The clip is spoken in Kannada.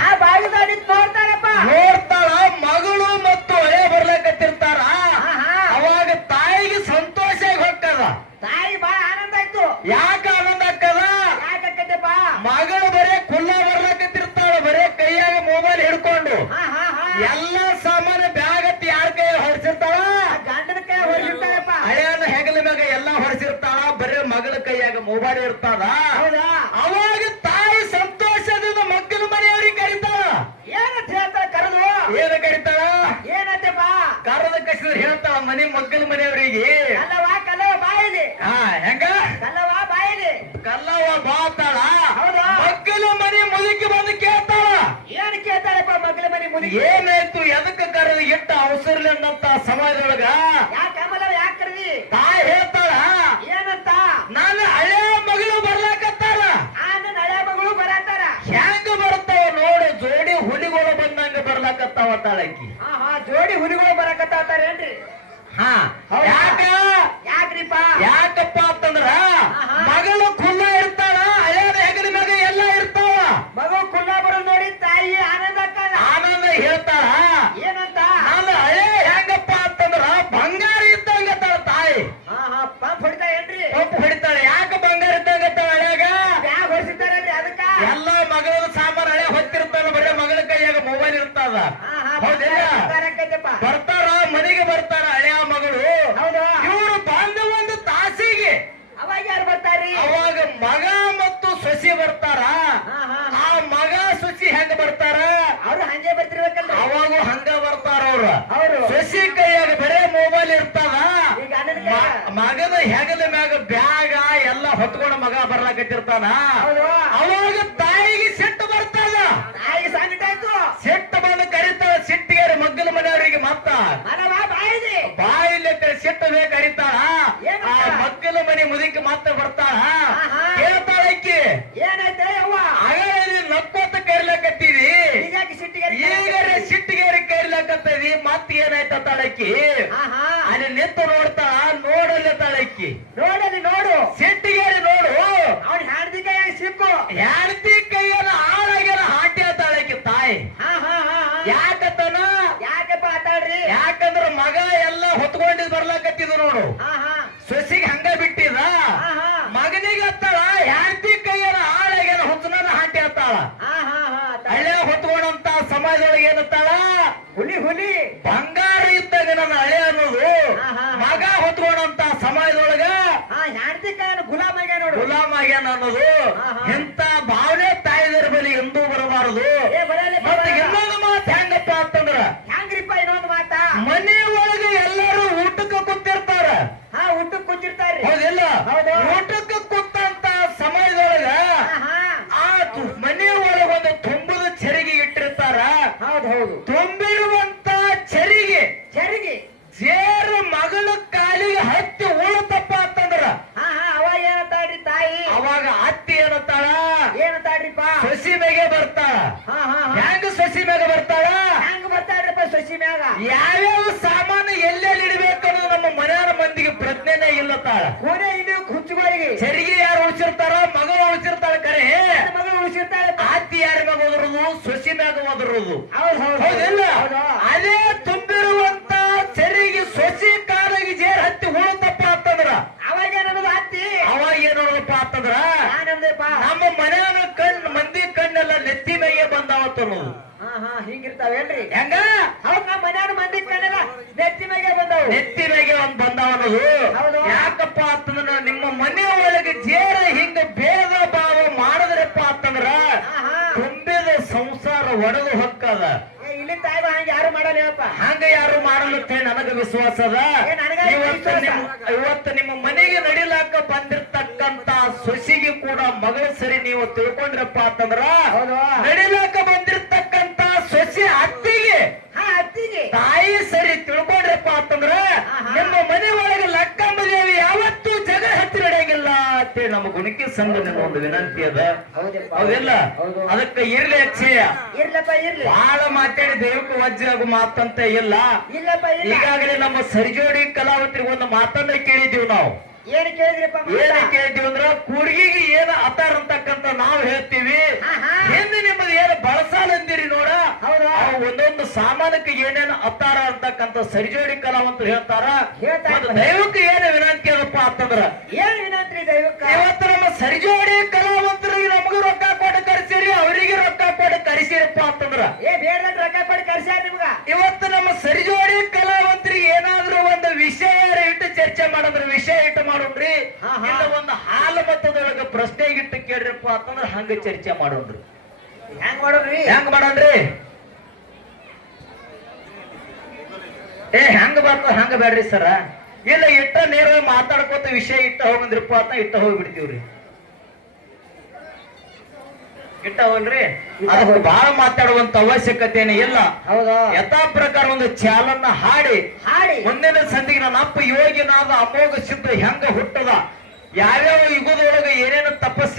ಆ ಬಾಗಿಲು ನೋಡ್ತಾರಪ್ಪ. ನೋಡ್ತಾಳ ಮಗಳು ಮತ್ತು ಹಳೆ ಬರ್ಲಕತ್ತಿರ್ತಾರ. ಹಾ, ಹಾ. ಅವಾಗ ತಾಯಿಗೆ ಸಂತೋಷ ಹೊಕ್ಕದ ತಾಯಿ ಬಾ ಆನಂದ ಆಯ್ತು. ಯಾಕ ಆನಂದ ಆಕ್ಕದ ಯಾಕಕ್ಕದಪ್ಪ ಮಗಳು ಬರೇ ಕುಲ್ಲ ಬರ್ಲಕತ್ತಿರ್ತಾಳ ಬರೇ ಕೈಯಾಗ ಮೊಬೈಲ್ ಹಿಡ್ಕೊಂಡು. ಆಹಾ ಎಲ್ಲ ಸಾಮಾನ್ಯ ಬ್ಯಾಗ್ ಅತ್ತಿ ಯಾರ ಕೈ ಹೊರಿಸಿರ್ತಾಳ ಗಂಡನ ಕೈ ಹೊರಗಿರ್ತಾರಪ್ಪ ಹಳೆಯನ್ನ ಹೆಗಲ ಮ್ಯಾಗ ಎಲ್ಲ ಹೊರಸಿರ್ತಾಳ ಬರೇ ಮಗಳ ಕೈಯಾಗ ಮೊಬೈಲ್ ಇರ್ತದ ಹೌದಾ ಅವಾಗ ತಾಯಿ ಸಂತೋಷದಿಂದ ಮಕ್ಕಳ ಮನೆಯವ್ರಿಗೆ ಕರೀತಾಳ ಏನಂತ ಹೇಳ್ತಾರ ಕರೆದು ಏನ ಕರೀತಾಳ ಏನಂತೆಪ್ಪ ಕರದ ಕಸಿದ್ರು ಹೇಳ್ತಾಳ ಮನೆ ಮಕ್ಕಳ ಮನೆಯವರಿಗೆ. ಅಲ್ಲವಾ ಕಲ್ಲವ ಬಾಯಿದೆ ಹಾ ಹೆಂಗ? ಕಲ್ಲವ ಬಾಯಿದೆ ಕಲ್ಲವ ಬಾತಾಳ? ಹೌದಾ? ಮಕ್ಕಳ ಮನೆ ಮುದುಕಿ ಬಂದು ಕೇಳ್ತಾಳ. ಏನ್ ಕೇಳ್ತಾರಪ್ಪ ಮಗಳ ಮನೆ ಮುದುಕಿ? ಏನಾಯ್ತು ಎದಕ್ಕೆ ಕರೆದು ಇಟ್ಟ ಅವಸರಲಿಂದಂತ ಸಮಾಜದೊಳಗ? ಯಾಕೆ ಕಮಲ ಯಾಕೆ ಕರೆದಿ? ತಾಯಿ ಹೇಳ್ತಾಳ ಏನಂತ? ನಾನು ಹಳೆ ಮಗಳು ಬರ್ಲಾಕತ್ತಾರ ಆ ನನ್ನ ಹಳೆ ಮಗಳು ಬರತ್ತಾರ ಹೆಂಗ ಬರ್ತಾವ ನೋಡು ಜೋಡಿ ಹುಲಿಗಳು ಬಂದಂಗ ಬರ್ಲಾಕತ್ತಾವ ತಾಳಕ್ಕಿ ಹಾ ಹಾ ಜೋಡಿ ಹುಲಿಗಳು ಹಾ ಹೌದಾ? ಯಾಕ ಯಾಕ್ರಿಪ್ಪ ಯಾಕಪ್ಪ ಅಂತಂದ್ರ ಆಹಾ. ಮಗಳು ಖುಲ್ಲ ಇರ್ತಾಳ ಹಳೆಯದ ಹೆಗಲ ಮ್ಯಾಗ ಎಲ್ಲ ಇರ್ತಾವ ಮಗು ಕುಲ್ಲ ಬರೋದ್ ನೋಡಿ ತಾಯಿ ಆನಂದ ಆಗ್ತಾಳ ಆನಂದ ಹೇಳ್ತಾಳ ಏನಂತ ನಾನು ಹಳೆ ಹೆಂಗಪ್ಪ ಅಂತಂದ್ರ ಬಂಗಾರ ಇದ್ದಂಗ ತಾಳ ತಾಯಿ ಹಾ ಹಾ ಪಂಪ್ ಹೊಡಿತಾ ಏನ್ರಿ ಒಪ್ಪು ಹೊಡಿತಾಳೆ ಯಾಕ ಬಂಗಾರ ಇದ್ದಂಗ ತಾಳ ಹಳೆಯಾಗ ಬ್ಯಾಗ್ ಹೊಡಿಸಿತಾರಲ್ರಿ ಅದಕ್ಕ ಎಲ್ಲ ಮಗಳ ಸಾಮಾನು ಹಳೆ ಹೊತ್ತಿರ್ತಾನ ಬರೀ ಮಗಳ ಕೈಯಾಗ ಮೊಬೈಲ್ ಇರ್ತದ ಹಾ ಹಾ ಹೌದಿಲ್ಲ ಬರ್ತಾರಕ್ಕೈತಪ್ಪ ಬರ್ತಾರ ಮನೆಗೆ ಬರ್ತಾರ ಹಳೆಯ ಮಗಳು ಹೌದು ಇವರು ಬಂದ ಒಂದು ತಾಸಿಗೆ ಅವಾಗ ಯಾರು ಬರ್ತಾರ್ರಿ ಅವಾಗ ಮಗ ಮತ್ತು ಸೊಸಿ ಬರ್ತಾರ ಹಾ ಹಾ ಆ ಮಗ ಸೊಸಿ ಹೆಂಗ ಬರ್ತಾರ ಅವ್ರು ಹಂಗೆ ಬರ್ತಿರ್ಬೇಕಲ್ರಿ ಅವಾಗ ಹಂಗ ಬರ್ತಾರ ಅವ್ರ ಅವರು ಸೊಸಿ ಕೈಯಾಗ ಬರೇ ಮೊಬೈಲ್ ಇರ್ತದ ಈಗ ಅಣ್ಣನ ಕೈ ಮ- ಮಗನ ಹೆಗಲ ಮ್ಯಾಗ ಬ್ಯಾಗ ಎಲ್ಲ ಹೊತ್ಕೊಂಡ ಮಗ ಬರ್ಲಾಕತ್ತಿರ್ತಾನ. ಅವಾಗ ತಾಯಿಗೆ ಸಿಟ್ಟು ಬರ್ತದ. ತಾಯಿ ಸಂಕಟ ಆಯ್ತು. ಸಿಟ್ಟು ಬಂದು ಕರಿತಾಳ ಸಿಟ್ಟಿಗೆ ಮಗ್ಗಲ ಮನೆಯವರಿಗೆ ಮತ್ತ. ಬಾಯಿಲೆ. ಸಿಟ್ಟು ಬೇಕು ಕರಿತಾಳ. ಆ ಮಗ್ಗಲ ಮನೆ ಮುದಿಕ್ ಮತ್ತ ಬರ್ತಾಳ. ಆಹಾ. ಕೇಳ್ತಾಳ ಅಕ್ಕಿ ಅವ್ವ ಆಗಲೇ ನಕ್ಕೋತ ಕರಿಲಕತ್ತೀವಿ ಈಗ ಸಿಟ್ಟಿಗೆ ಈಗರೆ ಸಿಟ್ಟಿಗೆ ಕರಿಲಕತ್ತದಿ? ಮತ್ ಏನಾಯ್ತ ತಾಳಕ್ಕಿ ಅಲ್ಲಿ ನಿಂತು ನೋಡ್ತಾಳ ನೋಡಲ್ಲ ತಾಳಕ್ಕಿ ನೋಡಲಿ ನೋಡು ಸಿಟ್ಟಿಗೆ ನೋಡು ಅವ್ನ ಹಾಡ್ದಿ ಕೈಯಾಗ ಸಿಕ್ಕು ಹೆಂಡತಿ ಕೈಯನ್ನ ಆಳಾಗ್ಯಾನ ಹಾಟಿ ತಾಳಕ್ಕಿ ತಾಯಿ ಹಾ ಹಾ ಹಾ ಹಾ ಯಾಕತ್ತನ ಯಾಕಪ್ಪ ಆತಾಡ್ರಿ ಯಾಕಂದ್ರ ಮಗ ಎಲ್ಲ ಹೊತ್ಕೊಂಡಿದ್ ಬರ್ಲಾಕತ್ತಿದ್ ನೋಡು. ಸೊಸಿಗೆ ಹಂಗ ಬಿಟ್ಟಿದ. ಮಗನಿಗೆ ಹತ್ತಾಳ ಹೆಂಡತಿ ಕೈಯರ ಆಳಾಗ್ಯಾನ ಹುಚ್ಚನ ಹಾಟಿ ಹತ್ತಾಳ. ಹಾ ಹಾ ಹಾ ಆತಾಡ್ರಿ. ಹಳ್ಳೆ ಹೊತ್ಕೊಂಡಂತ ಸಮಾಜದೊಳಗೆ ಏನತ್ತಾಳ? ಹುಲಿ ಹುಲಿ. ಬಂಗಾರ ಇದ್ದಾಗ ನನ್ನ ಹಳೆ ಅನ್ನೋದು. ಮಗ ಹೊತ್ಕೊಂಡಂತ ಸಮಾಜದೊಳಗ ಆ ಹೆಂಡತಿ ಕೈಯನ್ನು ಗುಲಾಮ್ ಆಗ್ಯಾನ ನೋಡು ಗುಲಾಮ್ ಆಗ್ಯಾನ ಅನ್ನೋದು. ಇಂತ ಭಾವನೆ ತಾಯಿದರ ಬಳಿ ಎಂದೂ ಬರಬಾರದು ಏ ಬರಲಿ ಮತ್ತೆ ಇನ್ನೊಂದು ಮಾತು ಹೆಂಗಪ್ಪ ಅಂತಂದ್ರ ಹೆಂಗ್ರಿಪ್ಪ ಇನ್ನೊಂದು ಮಾತಾ ಮನೆ ಒಳಗೆ ಎಲ್ಲರೂ ಊಟಕ್ಕೆ ಕೂತಿರ್ತಾರ ಹಾ ಊಟಕ್ಕೆ ಕೂತಿರ್ತಾರ್ರಿ ಹೌದಿಲ್ಲ ಹೌದು. ಊಟಕ್ಕೆ ಕೂತಂತ ಸಮಯದೊಳಗ ಹಾ ಹಾ ಆ ತು- ಮನೆ ಒಳಗೆ ಒಂದು ತುಂಬದ ಚರಿಗೆ ಇಟ್ಟಿರ್ತಾರ ಹೌದು ಹೌದು ತುಂಬಿರುವಂತ ಚರಿಗೆ ಚರಿಗೆ ಜೇರು ಮಗಳ ಕಾಲಿಗೆ ಹತ್ತಿ ಉಳತಪ್ಪ ಅಂತಂದ್ರ ಹಾ ಹಾ ಅವಾಗ ಏನಂತಾಡ್ರಿ ತಾಯಿ ಅವಾಗ ಅತ್ತಿ ಏನತ್ತಾಳ ಏನಂತಾಡ್ರಿಪ್ಪ ಸೊಸಿ ಮ್ಯಾಗೆ ಬರ್ತಾಳ ಹಾ ಹಾ ಹಾ ಹೆಂಗ ಸೊಸಿ ಮ್ಯಾಗ ಬರ್ತಾಳ ಹೆಂಗ್ ಬರ್ತಾಡ್ರಿಪ್ಪ ಸೊಸಿ ಮ್ಯಾಗ ಯಾವ್ಯಾವ ಸಾಮಾನು ಎಲ್ಲೆಲ್ಲಿ ಇಡಬೇಕನ್ನೋ ನಮ್ಮ ಮನೆಯವರ ಮಂದಿಗೆ ಪ್ರಜ್ಞೆನೇ ಇಲ್ಲ ತಾಳ. ಕೊನೆ ಇದು ಹುಚ್ಚುಗಳಿಗೆ. ಚರಿಗೆ ಯಾರು ಉಳಿಸಿರ್ತಾರ ಮಗಳು ಉಳಿಸಿರ್ತಾಳ ಕರೆ. ಮಗ ಮಗಳು ಉಳಿಸಿರ್ತಾಳೆ. ಆತಿ ಯಾರ ಮಗ ಓದಿರೋದು ಸೊಸಿ ಮ್ಯಾಗ ಓದಿರೋದು ಹೌದು ಹೌದು ಹೌದಿಲ್ಲ? ಅದೇ ತುಂಬಿರುವಂತ ಚರಿಗೆ ಸೊಸಿ ಕಾಲಿಗೆ ಜೇರ್ ಹತ್ತಿ ಉಳತಪ್ಪ ಅಂತಂದ್ರ. ಅವಾಗ ಏನದು ಅತ್ತಿ ಅವಾಗ ಏನ್ ನೋಡಪ್ಪ ಅಂತಂದ್ರ ನಮ್ಮ ಮನೆಯವರ ಕಣ್ ಮಂದಿ ಕಣ್ಣೆಲ್ಲ ನೆತ್ತಿ ಮ್ಯಾಗೆ ಬಂದಾವತ್ತ ಅನ್ನೋದು. ಹಾ ಹಾ ಹಿಂಗಿರ್ತಾವೇನ್ರಿ? ಹೆಂಗ ಹೌದ್ ನಮ್ಮ ಮನ್ಯಾನ ಮಂದಿ ಕಣ್ಣೆಲ್ಲ ನೆತ್ತಿ ಬಂದವನು ಮ್ಯಾಗೆ ಒಂದ್ ಬಂದಾವ ಅನ್ನೋದು ಹೌದು. ಯಾಕಪ್ಪ ಅಂತಂದ್ರ ನಿಮ್ಮ ಮನೆ ಒಳಗೆ ಜೇರ ಹಿಂಗ ಭೇದ ಭಾವ ಮಾಡಿದ್ರಪ್ಪ ಅಂತಂದ್ರ ತುಂಬಿದ ಸಂಸಾರ ಒಡೆದು ಹೊಕ್ಕದ. ಇಲ್ಲಿ ತಾಯಿ ಹಂಗ ಯಾರು ಮಾಡಲ್ಲ ಹೇಳಪ್ಪ ಹಂಗ ಯಾರು ಮಾಡಲತ್ತೆ ನನಗ ವಿಶ್ವಾಸ ಅದ? ಇವತ್ತು. ನಿಮ್ಮ ಇವತ್ತು ನಿಮ್ಮ ಮನೆಗೆ ನಡಿಲಾಕ ಬಂದಿರ್ತಕ್ಕಂತ ಸೊಸಿಗೆ ಕೂಡ ಮಗಳ ಸರಿ ನೀವು ತಿಳ್ಕೊಂಡ್ರಪ್ಪ ಅಂತಂದ್ರ ನಡಿಲಾಕ ಬಂದಿರ್ತಕ್ಕಂತ ಸೊಸಿ ಅತ್ತಿಗೆ. ತಾಯಿ ಸರಿ ತಿಳ್ಕೊಂಡ್ರಪ್ಪ ಅಂತಂದ್ರ ಆಹಾ. ನಿಮ್ಮ ಮನೆ ಒಳಗೆ ಲಕ್ಕಮ್ಮ ದೇವಿ ಯಾವತ್ತೂ ಜಗ ಹತ್ತಿರ ಅಂತೇಳಿ ನಮ್ಮ ಗುಣಕ್ಕೆ ಸಂಘದ ಒಂದು ವಿನಂತಿ ಅದ. ಹೌದಿಲ್ಲ? ಅದಕ್ಕೆ ಇರ್ಲಿ ಅಕ್ಷಯ. ಇರ್ಲಪ್ಪ ಇರ್ಲಿ. ಬಹಳ ಮಾತಾಡಿ ದೇವಕ್ಕೆ ವಜ್ರ ಆಗೋ ಮಾತಂತ ಇಲ್ಲ. ಇಲ್ಲಪ್ಪ ಇಲ್ಲ. ಈಗಾಗಲೇ ನಮ್ಮ ಸರಿಜೋಡಿ ಕಲಾವತರಿಗೆ ಒಂದು ಮಾತನ್ನ ಕೇಳಿದೀವಿ ನಾವು. ಏನ್ ಕೇಳಿದ್ರಿಪ್ಪ? ಏನ್ ಕೇಳಿದ್ವಿ ಅಂದ್ರ ಕೂರ್ಗಿಗೆ ಏನ ಅತಾರ ಅಂತಕ್ಕಂತ ನಾವ್ ಹೇಳ್ತೀವಿ. ಹಿಂದೆ ನಿಮ್ಮದು ಏನು ಬಳಸಾಲ ಅಂದಿರಿ ನೋಡ. ಒಂದೊಂದು ಸಾಮಾನಕ್ಕೆ ಏನೇನು ಅತ್ತಾರ ಅಂತಕ್ಕಂತ ಸರಿಜೋಡಿ ಕಲಾವಂತರು ಹೇಳ್ತಾರ. ದೈವಕ್ಕೆ ಏನು ವಿನಂತಿ ಅದಪ್ಪ ಅಂತಂದ್ರ ಏನ್ ವಿನಂತಿ ದೈವಕ್ಕೆ? ಇವತ್ತು ನಮ್ಮ ಸರಿಜೋಡಿ ಕಲಾವಂತರಿಗೆ ನಮಗೂ ರೊಕ್ಕ ಕೊಟ್ಟು ಕರೆಸಿರಿ ಅವರಿಗೆ ರೊಕ್ಕ ಕೊಟ್ಟು ಕರೆಸಿರಪ್ಪ ಅಂತಂದ್ರ. ಏ ಬೇಡ ರೊಕ್ಕ ಕೊಟ್ಟು ಕರ್ಸ್ಯಾರ ನಿಮ್ಗ. ಇವತ್ತು ನಮ್ಮ ಸರಿಜೋಡಿ ಕಲಾವಂತರಿಗೆ ಏನಾದ್ರೂ ಒಂದು ವಿಷಯ ಇಟ್ಟು ಚರ್ಚೆ ಮಾಡಿದ್ರೆ ವಿಷಯ ಇಟ್ಟು ಮಾಡೋಣ್ರಿ? ಒಂದು ಹಾಲು ಮತದೊಳಗ ಪ್ರಶ್ನೆ ಇಟ್ಟು ಕೇಳ್ರಿಪ್ಪ ಅಂತಂದ್ರ ಹಂಗ ಚರ್ಚೆ ಮಾಡೋಣ್ರಿ. ಹೆಂಗ್ ಮಾಡೋಣ್ರಿ? ಹೆಂಗ್ ಮಾಡೋಣ್ರಿ? ಏ ಹೆಂಗ ಬರ್ತ ಹಂಗ ಬೇಡ್ರಿ ಸರ? ಇಲ್ಲ ಇಟ್ಟ ನೇರ ಮಾತಾಡ್ಕೋತ ವಿಷಯ ಇಟ್ಟ ಹೋಗಂದ್ರಿಪ್ಪ ಅಂತ ಇಟ್ಟ ಹೋಗ್ಬಿಡ್ತೀವ್ರಿ. ಇಟ್ಟ ಹೋಗ್ರಿ ಅದಕ್ಕೆ ಬಹಳ ಮಾತಾಡುವಂತ ಅವಶ್ಯಕತೆನೇ ಇಲ್ಲ. ಹೌದಾ? ಯಥಾ ಪ್ರಕಾರ ಒಂದು ಚಾಲನ್ನ ಹಾಡಿ. ಹಾಡಿ. ಮುಂದಿನ ಸಂದಿಗೆ ನನ್ನ ಅಪ್ಪ ಯೋಗಿನಾದ ಅಮೋಘ ಸಿದ್ಧ ಹೆಂಗ ಹುಟ್ಟದ? ಯಾವ್ಯಾವ ಯುಗದೊಳಗ ಏನೇನು ತಪಸ್ಸು